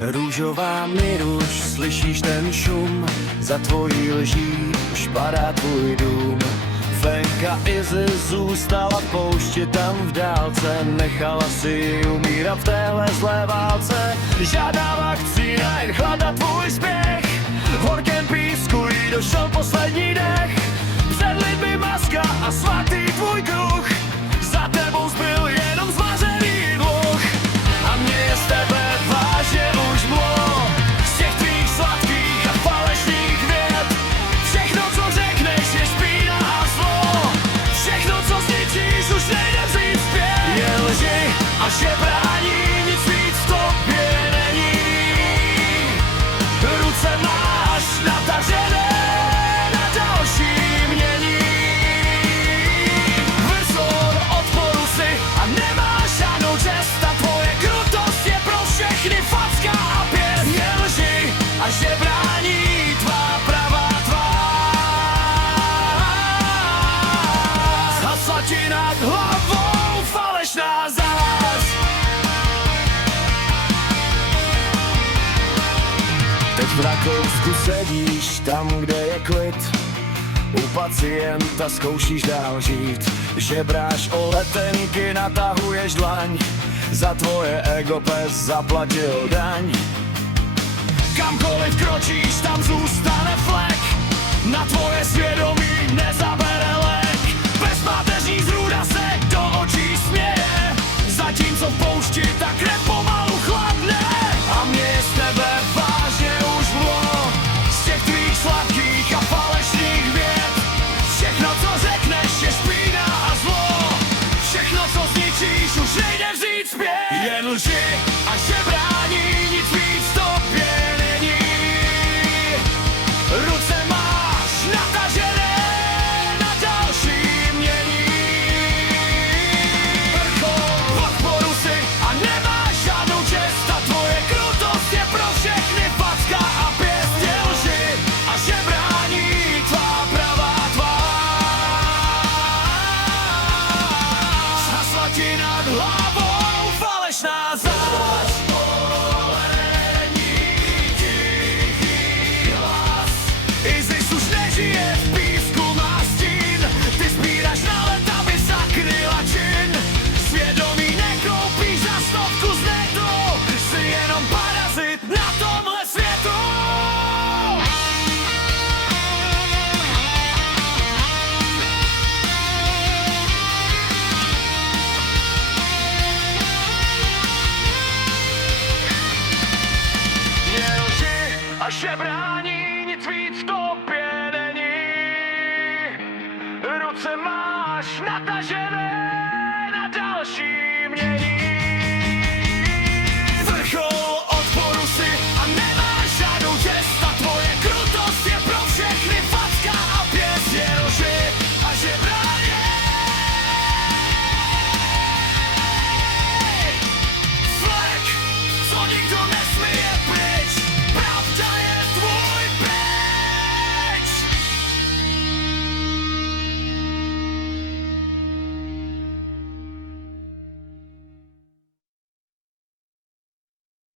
Růžová mi ruš, slyšíš ten šum, za tvojí lží už padá tvůj dům. Fenka Izzy zůstala v poušti tam v dálce, nechala si umírat v téhle zlé válce. Žádná vakcína, jen chlad a tvůj spěch, v horkém písku jí došel poslední dech. Před lidmi maska a svatý tvůj kruh, za tebou zbyl jenom zmařený dluh. A mě je z tebe vážně už mlo, z těch tvých sladkých a falešných vět. Všechno, co řekneš, je špína a zlo, všechno, co zničíš, už nejde vzít zpět. Je lži a žebrání, nic víc v tobě není. Ruce máš natažené na další mění. Vrzor odporu si a nemáš žádnou čest, a tvoje krutost je pro všechny facka a pěst. Je lži a žebrání, tvá pravá tvář. Zhasla ti nad hlavou falešná zář. Teď v Rakousku sedíš tam, kde je klid, u pacienta zkoušíš dál žít. Žebráš o letenky, natahuješ dlaň, za tvoje ego pes zaplatil daň. Kamkoliv kročíš, tam zůstane flek, na tvoje svědomí nezabere lék. Bezpáteřní zrůda se do očí směje, zatímco v poušti ta krev pomalu chladne. A mě je z tebe vážně už mlo, z těch tvých sladkých a falešných vět. Všechno, co řekneš, je špína a zlo, všechno, co zničíš, už nejde vzít zpět. Jen lži a žebrání, nic víc v tobě není. Ruce máš natažené na další mění. V odporu si a nemáš žádnou čest, a tvoje krutost je pro všechny facka a pěst. Je lži a žebrání, tvá pravá tvář. Zhasla ti nad hlavou falešná zář. Izzy už nežije v písku, má stín, ty sbíraš na let, aby zakryla čin. Svědomí nekoupíš za stovku z netu, jsi jenom parazit na tomhle světu. Je lži a žebrání, nic víc v tobě není. Ruce máš natažené